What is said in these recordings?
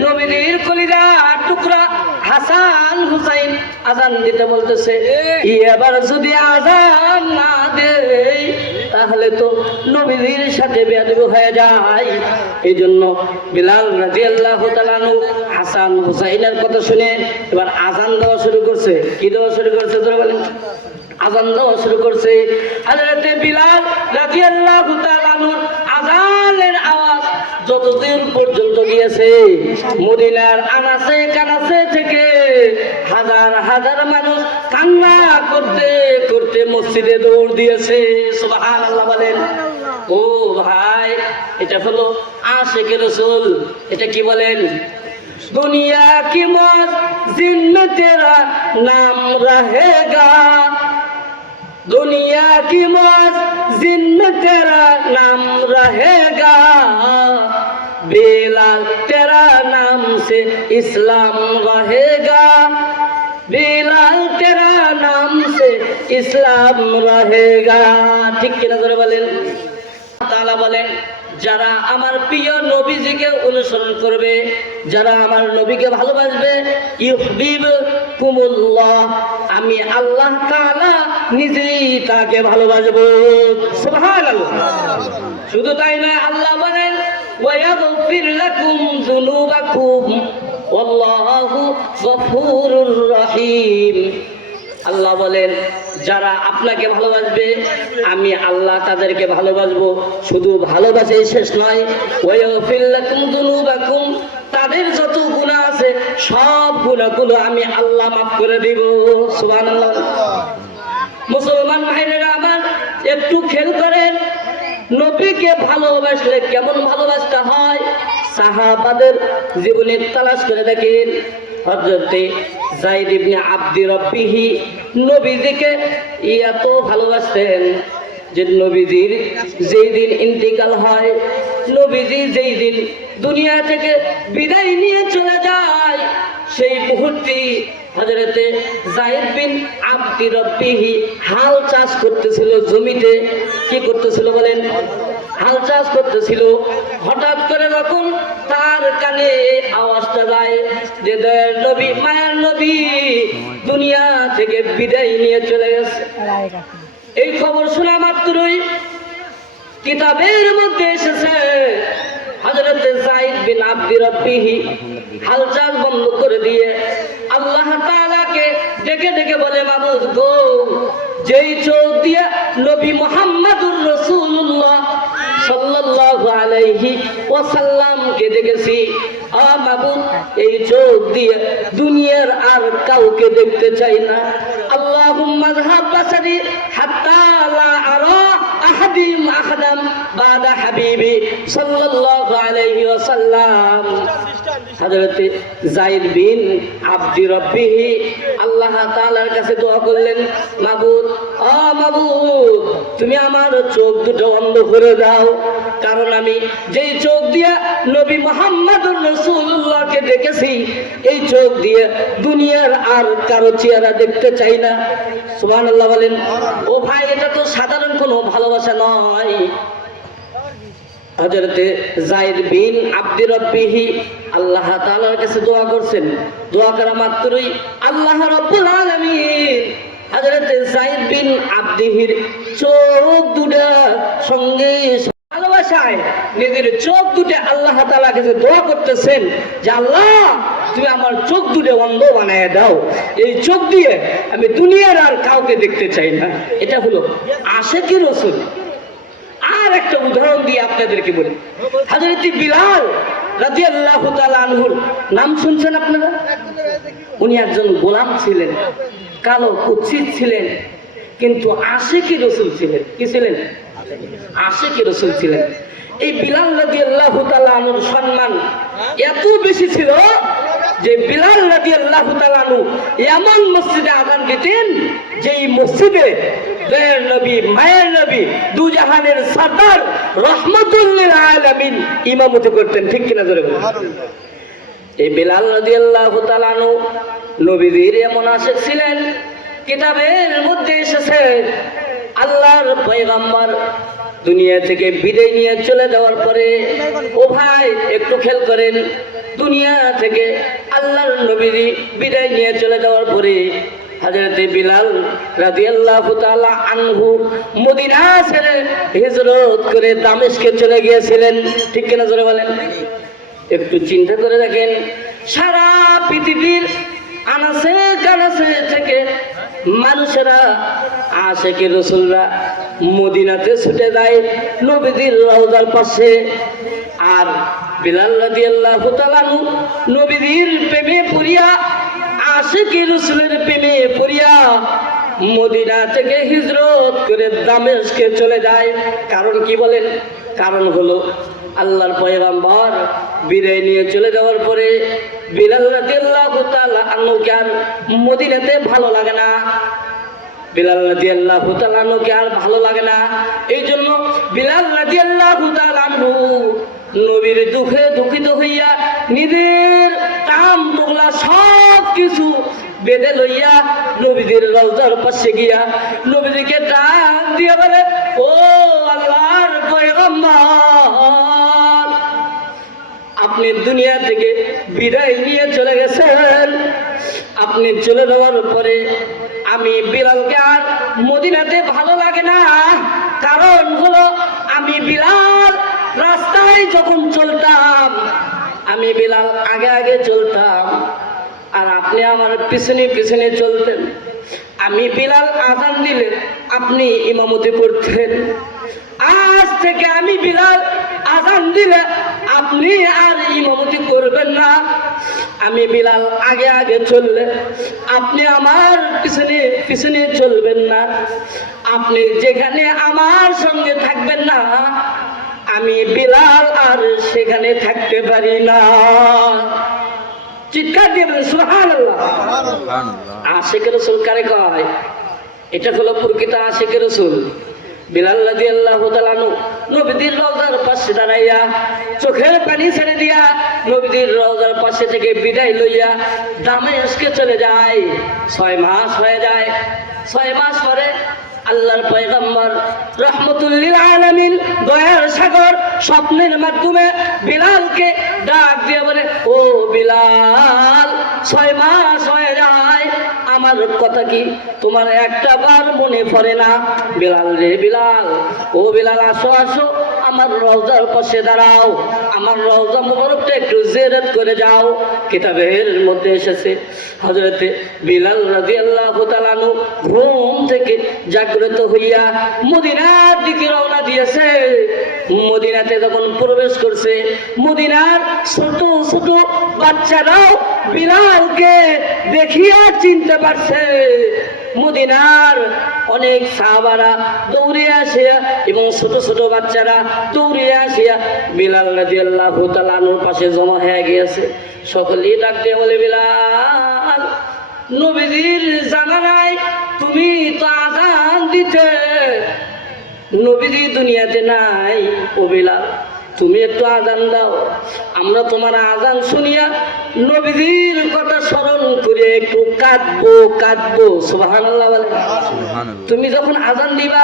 নবীর কলিজার টুকরা হাসান হুসাইন আজান দিতে বলতেছে, এবার যদি আজান না দেয় তাহলে তো নবীর সাথে বেয়াদবি হয়ে যায়। এই জন্য বিলাল রাদিয়াল্লাহু তাআলা আনহু হাসান হুসাইনের কথা শুনে এবার আজান দেওয়া শুরু করছে। কি দেওয়া শুরু করছে তোরা বলেন? আজান দেওয়া শুরু করছে। হযরতে বিলাল রাদিয়াল্লাহু তাআলা আনহু আজানের আওয়াজ যতদূর পর্যন্ত গিয়েছে, মদিনার আনাচে কানাচে থেকে হাজার হাজার মানুষ কান্না করতে করতে মসজিদে দৌড় দিয়েছে। সুবহানাল্লাহ বলেন। ও ভাই, এটা হলো আশিকে রাসূল। এটা কি বলেন? দুনিয়া কি মসজিদ মে তেরা নাম রহেগা, दुनिया की मस्जिद में तेरा नाम रहेगा, बेलाल तेरा नाम से इस्लाम रहेगा, बेलाल तेरा नाम से इस्लाम रहेगा। ठीक की नजर बोलें ताला बोलें, যারা আমার প্রিয় নবীজিকে অনুসরণ করবে, যারা আমার নবীকে ভালোবাসবে, ইউহিব্বুকুমুল্লাহ, আমি আল্লাহ তাআলা নিজেই তাকে ভালোবাসবো। সুবহানাল্লাহ। শুধু তাই না, আল্লাহ বলেন ওয়া ইয়াগফির লাকুম যুনুবাকুম ওয়াল্লাহু গফুরুর রহিম। আল্লাহ বলেন যারা আপনাকে ভালোবাসবে আমি আল্লাহ তাদেরকে ভালোবাসবো। শুধু ভালোবাসাই শেষ নয়, ওয়ায়াগফির লাকুম যুনুবাকুম, তাদের যত গুনাহ আছে সব গুনাহগুলো আমি আল্লাহ মাফ করে দেব। সুবহানাল্লাহ। মুসলমান ভাইরা আমার, একটু খেয়াল করেন নবীকে ভালোবাসলে কেমন ভালোবাসতে হয়। সাহাবাদের জীবনে তালাশ করে দেখেন। হযরতে যায়েদ ইবনে আব্দি রাব্বিহি নবীজিকে এত ভালোবাসতেন যে নবীজির যেই দিন ইন্তিকাল হয়, নবীজি যেই দিন দুনিয়া থেকে বিদায় নিয়ে চলে যায়, সেই মুহূর্তে হযরতে যায়েদ বিন আব্দি রাব্বিহি হাল চাষ করতেছিল জমিতে। কি করতেছিল বলেন? হাল চাষ করতেছিল। হঠাৎ করে যখন তার কানে আওয়াজটা যায় যে নবী, মায়ের নবী দুনিয়া থেকে বিদায় নিয়ে চলে গেছে, এই খবর শোনা মাত্রই কিতাবের মধ্যে এসেছে হযরতে যায়েদ বিন আব্দি রাব্বিহি হাল চাষ বন্ধ করে দিয়ে আল্লাহ তাআলাকে ডেকে ডেকে বলে, মাবুদ গো, যেই চোখ দিয়ে নবী মুহাম্মদুর রাসূলুল্লাহ সাল্লাল্লাহু আলাইহি ওয়াসাল্লামকে দেখেছি, মাবুদ এই চোখ দিয়ে দুনিয়ার আর কাউকে দেখতে চাই না। আল্লাহুম্মা যহাব বাসারি হাত্তা লা আরা আহাদিম আহাদাম বাদা হাবিবি সাল্লাল্লাহু আলাইহি ওয়াসাল্লাম। হযরতে যায়েদ বিন আব্দি রাব্বিহি আল্লাহ তাআলার কাছে দোয়া করলেন, মাবুদ, মাবুদ তুমি আমার চোখ দুটো বন্ধ করে দাও, কারণ আমি যেই চোখ দিয়ে নবী মুহাম্মদুর রাসূলুল্লাহকে দেখেছি, এই চোখ দিয়ে দুনিয়ার আর কারো চেহারা দেখতে চাই না। সুবহানাল্লাহ বলেন। ও ভাই, এটা তো সাধারণ কোনো ভালোবাসা নয়। হযরতে যায়েদ বিন আব্দি রাব্বিহি আল্লাহ তাআলার কাছে দোয়া করছেন। দোয়া করা মাত্রই আল্লাহ রাব্বুল আলামিন হযরতে যায়েদ বিন আব্দিহির চোখ দুটা সঙ্গে ভালোবাসায় নিজের চোখ দুটো আল্লাহ তাআলার কাছে দোয়া করতেছেন যে আল্লাহ তুমি আমার চোখ দুটো বন্ধ বানায় দাও, এই চোখ দিয়ে আমি দুনিয়ার আর কাউকে দেখতে চাই না। এটা হলো আশিকি রাসূল। আর একটা উদাহরণ দিয়ে আপনাদেরকে বলি, হযরত বিলাল রাদিয়াল্লাহু তাআলা আনহুর নাম শুনছেন আপনারা? উনি একজন গোলাম ছিলেন, কালো কুৎসিত ছিলেন, কিন্তু আশিকি রাসূল ছিলেন। কি ছিলেন? আশিকি রাসূল ছিলেন। এই বিলাল রাদিয়াল্লাহু তাআলা আনহুর সম্মান এত বেশি ছিল যে বিলাল রাদিয়াল্লাহু তাআলা আনহু এমন মসজিদে আযান দিতেন যেই মসজিদে দয়ার নবী, মায়ের নবী, দু জাহানের সরদার রাহমাতুল লিল আলামিন ইমামতি করতেন। ঠিক কিনা জোরে বলুন। এই বিলাল রাদিয়াল্লাহু তাআলা আনহু নবীজির এমন আশিক ছিলেন, কিতাবের মধ্যে এসেছে আল্লাহর পয়গম্বর দুনিয়া থেকে বিদায় নিয়ে চলে যাওয়ার পরে, ও ভাই একটু খেয়াল করেন, দুনিয়া থেকে আল্লাহর নবী বিদায় নিয়ে চলে যাওয়ার পরে হযরতে বিলাল রাদিয়াল্লাহু তাআলা আনহু মদিনা ছেড়ে হিজরত করে দামেস্কে চলে গিয়েছিলেন। ঠিক কিনা জোরে বলেন? একটু চিন্তা করে দেখেন, সারা পৃথিবীর আনাচে কানাচে থেকে মানুষেরা আশিকে রাসূলরা মদিনাতে ছুটে যায় নবীজির রওজার পাশে। আর বিলাল রাদিয়াল্লাহু তাআলা নবীজির প্রেমে পড়িয়া, আশিকে রাসূলের প্রেমে পড়িয়া মদিনা থেকে হিজরত করে দামেস্কে চলে যায়। কারণ কি বলেন? কারণ হলো আল্লাহর পয়গম্বর বিদায় নিয়ে চলে যাওয়ার পরে বিলাল রাদিয়াল্লাহু তাআলা আনহুকে আর মদিনাতে ভালো লাগে না। বিলাল রাদিয়াল্লাহু তাআলা আনহুকে আর ভালো লাগে না। এই জন্য বিলাল রাদিয়াল্লাহু তাআলা আনহু নবীর দুঃখে দুঃখিত হইয়া নিজের কাম তোলা সব কিছু বেঁধে লইয়া নবীদের রওজার পাশে গিয়া নবীকে ডাক দিয়ে বলে, ও আল্লাহর পয়গম্বর, আপনি দুনিয়া থেকে বিদায় নিয়ে চলে গেছেন। আপনি চলে যাওয়ার পরে আমি বিলালকে আর মদিনাতে ভালো লাগে না। কারণ হলো আমি বিলাল রাস্তায় যখন চলতাম, আমি বিলাল আগে আগে চলতাম আর আপনি আমার পিছনে পিছনে চলতেন। আমি বিলাল আযান দিলে আপনি ইমামতি করতেন। আজ থেকে আমি বিলাল আযান দিলে আপনি আর ইমামতি করবেন না। আমি বিলাল আগে আগে চললে আপনি আমার পিছনে পিছনে চলবেন না। আপনি যেখানে আমার সঙ্গে থাকবেন না, আমি বিলাল আর সেখানে থাকতে পারি না। চিৎকার দিয়ে বলেন সুবহানাল্লাহ। আশিকে রাসূল কারে কয়? এটা হলো প্রকৃত আশিকে রাসূল। বিলাল রাদিয়াল্লাহু তাআলা নবীর রওজার পাশে দাঁড়াইয়া চোখের পানি ছেড়ে দিয়া নবীর রওজার পাশে থেকে বিদায় লইয়া দামেস্কে চলে যায়। 6 মাস হয়ে যায়। 6 মাস পরে আল্লাহর পয়গম্বর রাহমাতুল লিল আলামিন দয়ার সাগর স্বপ্নের মাধ্যমে বিলালকে ডাক দিয়ে বলে, ও বিলাল, 6 মাস হয়ে যায়, আমার কথা কি তোমার একটা বার মনে পড়ে না? বিলাল রে বিলাল, ও বিলাল, আসো আসো, আমার রওজার পাশে দাঁড়াও, আমার রওজা মুবারকটা একটু জিয়ারত করে যাও। কিতাবের মধ্যে এসেছে হযরতে বিলাল রাদিয়াল্লাহু তাআলা ঘুম থেকে জাগ্রত হইয়া মদিনার দিকে রওনা দিয়েছে। মদিনাতে যখন প্রবেশ করছে, মদিনার ছোট ছোট বাচ্চারাও বিলালকে দেখিয়া চিনতে পারছে। মদিনার অনেক সাহাবারা দৌড়ে আসিয়া এবং ছোট ছোট বাচ্চারা দৌড়ে আসিয়া বিলাল রাদিয়াল্লাহু তাআলা আনহুর পাশে জমা হয়ে গিয়েছে। সকলেই ডাক দিয়ে বলে, বিলাল, নবীজির জামানায় তুমি তো আযান দিতে, নবীজি দুনিয়াতে নাই, ও বিলাল তুমি একটু আযান দাও। আমরা তোমার আযান শুনিয়া নবীজির কথা স্মরণ করে একটু কাঁদবো। সুবহানাল্লাহ বলে। তুমি যখন আযান দিবা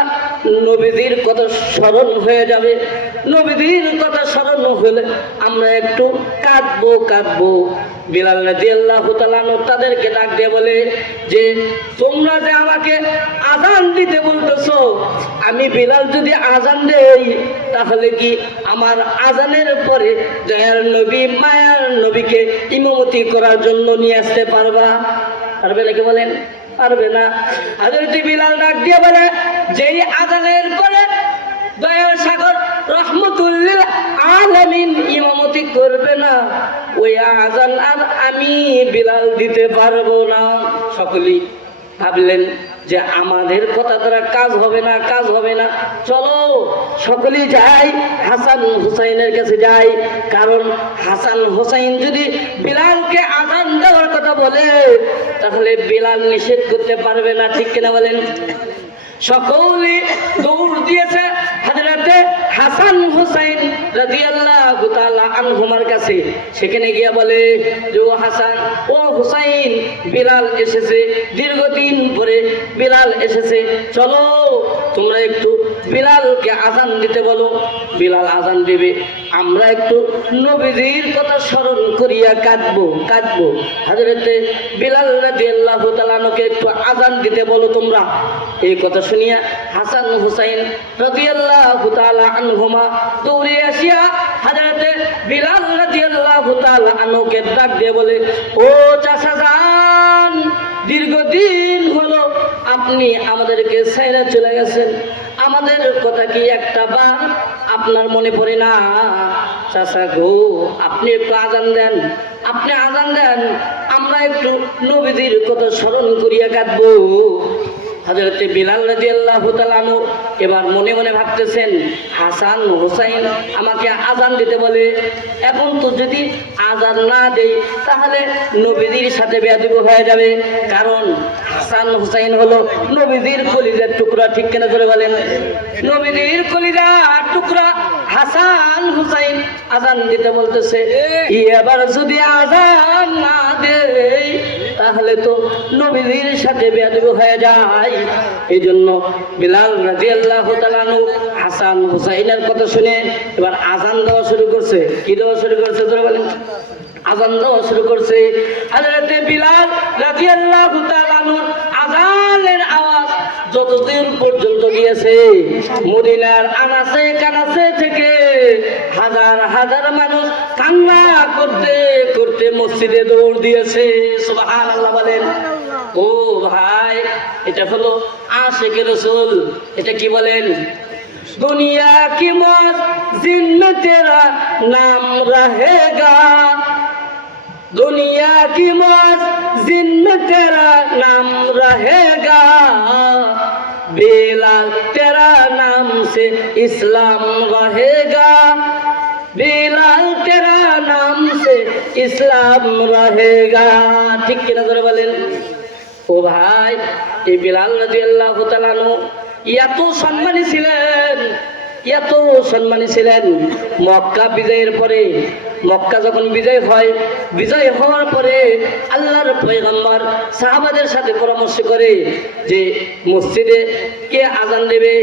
নবীজির কথা স্মরণ হয়ে যাবে। নবীজির কথা স্মরণ হলে আমরা একটু কাঁদবো। বিলাল রাদিয়াল্লাহু তাআলা তাদেরকে ডাক দিয়ে বলে যে, তোমরা যে আমাকে আযান দিতে বলতেছো, আমি বিলাল যদি আযান দেই তাহলে কি আমার আযানের পরে দয়ার নবী মায়ার নবীকে ইমামতি করার জন্য নিয়ে আসতে পারবে নাকি বলেন? পারবে না। হযরত বিলাল ডাক দিয়ে বলে, যেই আযানের পরে দয়ার সাগর রাহমাতুল লিল আলামিন ইমামতি করবে না, ওই আযান আর আমি বিলাল দিতে পারবো না। সকলেই ভাবলেন যে আমাদের কথা দ্বারা কাজ হবে না, চলো সকলেই যাই, হাসান হুসাইনের কাছে যাই। কারণ হাসান হুসাইন যদি বিলালকে আযান দেওয়ার কথা বলে তাহলে বিলাল নিষেধ করতে পারবে না। ঠিক কিনা বলেন? সকলে দৌড় দিয়েছে হযরতে হাসান হুসাইন রাদিয়াল্লাহু তাআলা আনহুমার কাছে। সেখানে গিয়া বলে যে, ও হাসান, ও হুসাইন, বিলাল এসেছে, দীর্ঘদিন পরে বিলাল এসেছে, চলো তোমরা একটু বিলালকে আজান দিতে বলো। বিলাল আজান দিবে, আমরা একটু নবীজির কথা স্মরণ করিয়া কাঁদবো। হযরতে বিলাল রাদিয়াল্লাহু তাআলা আনহুকে একটু আজান দিতে বলো তোমরা। এই কথা শুনিয়া হাসান হুসাইন রাদিয়াল্লাহু তাআলা আনহুমা দৌড়ে আসিয়া হযরতে বিলাল রাদিয়াল্লাহু তাআলা আনহুকে ডাক দিয়ে বলে, ও চাচা যান, দীর্ঘদিন হলো আপনি আমাদেরকে ছাইরা চলে গেছেন, আমাদের কথা কি একটা বার আপনার মনে পড়ে না? চাচা গো, আপনি একটু আজান দেন, আপনি আজান দেন, আমরা একটু নবীজির কথা স্মরণ করিয়া কাঁদবো। হযরতে বিলাল রাদিয়াল্লাহু তাআলা আনহু এবার মনে মনে ভাবতেছেন, হাসান হুসাইন আমাকে আজান দিতে বলে, এখন তো যদি আজান না দেই তাহলে নবীজির সাথে বেয়াদবি হয়ে যাবে। কারণ হাসান হুসাইন হলো নবীজির কলিজার টুকরা, ঠিক কিনা ধরে বলেন? নবীজির কলিজার টুকরা হাসান হুসাইন আজান দিতে বলতেছে, এবার যদি আজান না দেই তাহলে তো নবীজির সাথে বেয়াদবি হয়ে যায়। এই জন্য বিলাল রাদিয়াল্লাহু তাআলা আনহু হাসান হুসাইনের কথা শুনে এবার আজান দেওয়া শুরু করছে। কি দেওয়া শুরু করছে ধরে বলেন? আজান দেওয়া শুরু করছে। হযরতে বিলাল রাদিয়াল্লাহু তাআলা আনহুর আজানের আওয়াজ যতদূর পর্যন্ত গিয়েছে, মদিনার আনাচে কানাচে থেকে হাজার হাজার মানুষ কান্না করতে করতে মসজিদে দৌড় দিয়েছে। সুবহানাল্লাহ বলেন। ও ভাই, এটা হলো আশিকে রাসূল। এটা কি বলেন? দুনিয়া কি মসজিদ মে তেরা নাম রহেগা, दुनिया की मस्जिद में तेरा नाम रहेगा, बिलाल तेरा नाम से इस्लाम रहेगा, बिलाल तेरा नाम से इस्लाम रहेगा। ठीक की नजर बोलें। ও ভাই, এই বিলাল রাদিয়াল্লাহু তাআলা আনহু এত সম্মানী ছিলেন, এত সম্মানী ছিলেন। মক্কা বিজয়ের পরে, মক্কা যখন বিজয় হয়, বিজয় হওয়ার পরে আল্লাহর পয়গম্বর সাহাবাদের সাথে পরামর্শ করে যে মসজিদে কে আজান দেবে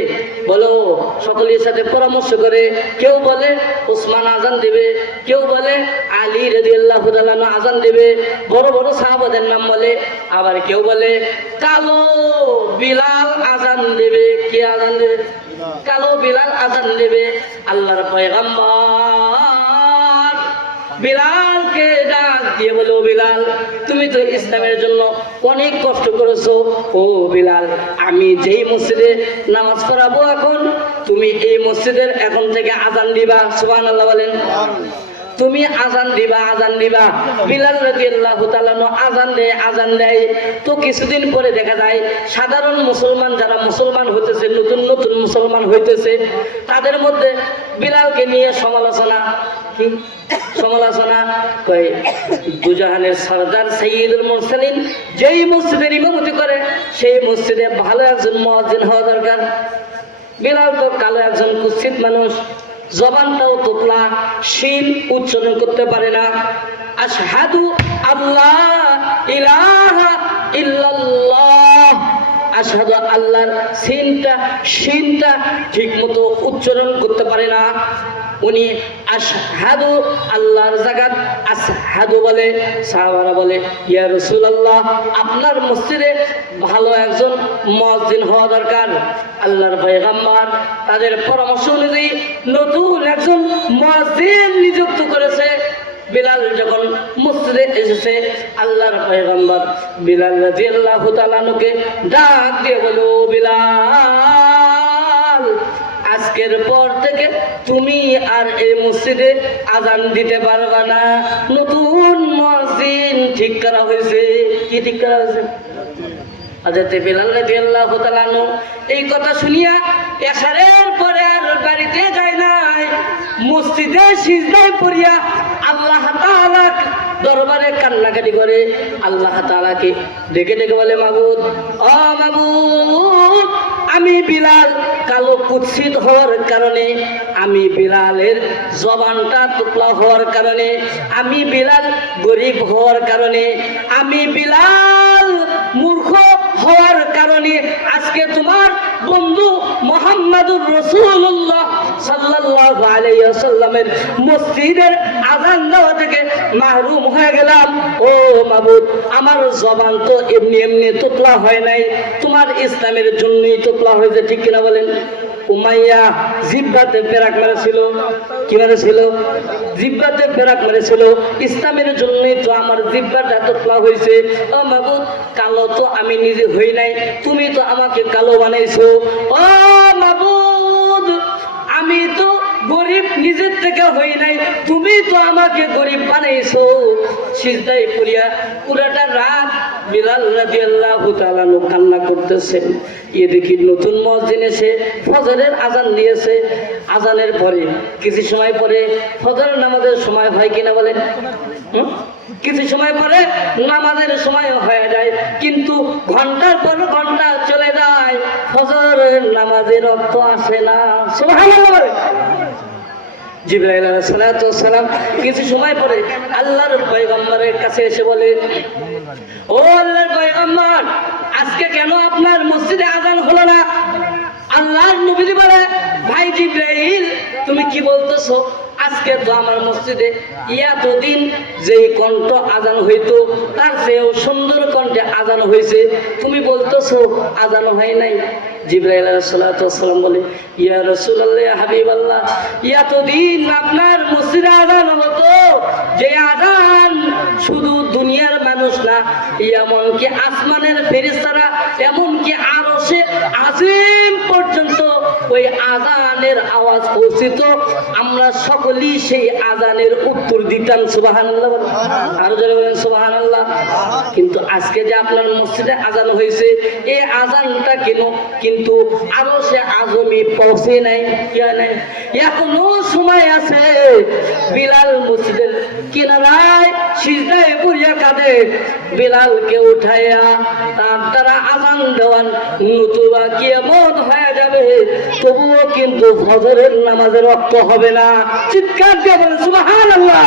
বলো। সকলের সাথে পরামর্শ করে, কেউ বলে উসমান আজান দেবে, কেউ বলে আলী রাদিয়াল্লাহু তাআলা আনহু আজান দেবে, বড় বড় সাহাবাদের নাম বলে। আবার কেউ বলে কালো বিলাল আজান দেবে। কে আজান দেবে? কালো বিলাল আজান দেবে। আল্লাহর পয়গম্বর বিলালকে ডাক দিয়ে বলো, বিলাল তুমি তো ইসলামের জন্য অনেক কষ্ট করেছো। ও বিলাল, আমি যেই মসজিদে নামাজ পড়াবো এখন, তুমি এই মসজিদের এখন থেকে আজান দিবা। সুবহানাল্লাহ বলেন। তুমি আজান দিবা, আজান দিবা। বিলাল রাদিয়াল্লাহু তাআলা আজান দেয়। তো কিছুদিন পরে দেখা যায় সাধারণ মুসলমান যারা মুসলমান হইতেছে, নতুন নতুন মুসলমান হইতেছে, তাদের মধ্যে বিলালকে নিয়ে সমালোচনা। কি সমালোচনা? কয় দুজাহানের সরদার সাইয়্যিদুল মুরসালিন যেই মসজিদের ইমামতি করে সেই মসজিদে ভালো একজন মুয়াজ্জিন হওয়া দরকার। বিলাল তো কালো একজন কুৎসিত মানুষ, জবানটাও তোতলা, শিন উচ্চারণ করতে পারে না। আশহাদু আল্লাহ ইলাহা ইল্লাল্লাহ, আশহাদু আল্লাহর শিনটা ঠিক মতো উচ্চারণ করতে পারে না। উনি আশহাদু আল্লাহর জায়গাত আশহাদু বলে। সাহাবারা বলে, ইয়া রাসূলুল্লাহ, আপনার মসজিদে ভালো একজন মুয়াজ্জিন হওয়া দরকার। আল্লাহর পয়গম্বর তাদের পরামর্শ অনুযায়ী নতুন একজন মুয়াজ্জিন নিযুক্ত করেছে। বিলাল যখন মসজিদে এসেছে, আল্লাহর পয়গম্বর বিলাল রাদিয়াল্লাহু তাআলা আনহুকে ডাক দিয়ে বলো, বিলাল আজকের পর থেকে তুমি আর এই মসজিদে আজান দিতে পারবা না। নতুন মুয়াজ্জিন ঠিক করা হয়েছে। কি ঠিক করা হয়েছে? হযরতে বিলাল রাদিয়াল্লাহু তাআলা আনহু এই কথা শুনিয়া এশারের পরে আর বাড়িতে যায় নাই, মসজিদে সিজদায় পড়িয়া আল্লাহ তাআলা দরবারে কান্নাকাটি করে আল্লাহ তাআলাকে ডেকে ডেকে বলে, মাবুদ, ও মাবুদ, আমি বিলাল কালো কুৎসিত হওয়ার কারণে, আমি বিলালের জবানটা তোতলা হওয়ার কারণে, আমি বিলাল গরিব হওয়ার কারণে, আমি বিলাল মূর্খ হওয়ার কারণে আজকে তোমার বন্ধু মুহাম্মাদুর রাসূলুল্লাহ সাল্লাল্লাহু আলাইহি ওয়াসাল্লামের মসজিদের আযান দেওয়া থেকে মাহরুম হয়ে গেলাম। ও মাবুদ, আমার জবান তো এমনি এমনি তোতলা হয় নাই, তোমার ইসলামের জন্যই তোতলা হয়েছে, ঠিক কিনা বলেন? উমাইয়া জিহ্বাতে পেরাক মেরেছিল, কি মেরেছিল? জিহ্বাতে পেরাক মেরেছিল, ইসলামের জন্যই তো আমার জিহ্বাটা তোতলা হয়েছে। ও মাবুদ, কালো তো আমি নিজে হই নাই, তুমি তো আমাকে কালো বানাইছো। ও মাবুদ, আমি তো গরিব নিজের থেকে হই নাই, তুমি তো আমাকে গরিব বানাইছো। সিজদায় পড়িয়া পুরাটা রাত বিলাল রাদিয়াল্লাহু তাআলা কান্না করতেছেন। এদিকে নতুন মুয়াজ্জিন এসে ফজরের আজান দিয়েছে। আজানের পরে কিছু সময় পরে ফজরের নামাজের সময় হয় কিনা বলেন? কিছু সময় পরে নামাজের সময় হয়ে যায়, কিন্তু ঘন্টার পর ঘন্টা চলে যায়, ফজরের নামাজের রক্ত আসে না। সুবহানাল্লাহ। জিবরাইল আলাইহিস সালাম কিছু সময় পরে আল্লাহর পয়গম্বরের কাছে এসে বলে, ও আল্লাহর পয়গম্বর, আজকে কেন আপনার মসজিদে আজান হলো না? আল্লাহর নবী বলে, ভাই জিবরাইল, তুমি কি বলতেছো? আজকে তো আমার মসজিদে এতদিন যে কণ্ঠ আজান হইতো তার চেয়েও সুন্দর কণ্ঠে আজান হয়েছে, তুমি বলতেছো আজান হয় নাই। জিবরাইল আলাইহিস সালাম বলে, ইয়া রাসূলুল্লাহ, ইয়া হাবিবাল্লাহ, এতদিন আপনার মসজিদে আজান হতো, যে আজান শুধু দুনিয়ার মানুষ না, এমনকি আসমানের ফেরেশতারা, এমনকি আরশে আজিম পর্যন্ত ওই আজানের আওয়াজ পৌঁছিত, আমরা সকলেই সেই আজানের উত্তর দিতাম। সুবহানাল্লাহ। আরো যারা বলেন সুবহানাল্লাহ। কিন্তু আজকে যে আপনার মসজিদে আজান হয়েছে, এই আজানটা কেন কিন্তু আরো সে আজমি পৌঁছে নাই, কি নাই? এখনো সময় আছে। বিলাল মসজিদের কিনারায় সিজদায় পড়িয়া কাঁদে, বিলালকে উঠাইয়া তার দ্বারা আজান দেওয়ান, নতুবা কিয়ামত হয়ে যাবে, তবুও কিন্তু ফজরের নামাজের রক্ত হবে না। চিৎকার দিয়ে বলেন সুবহানাল্লাহ।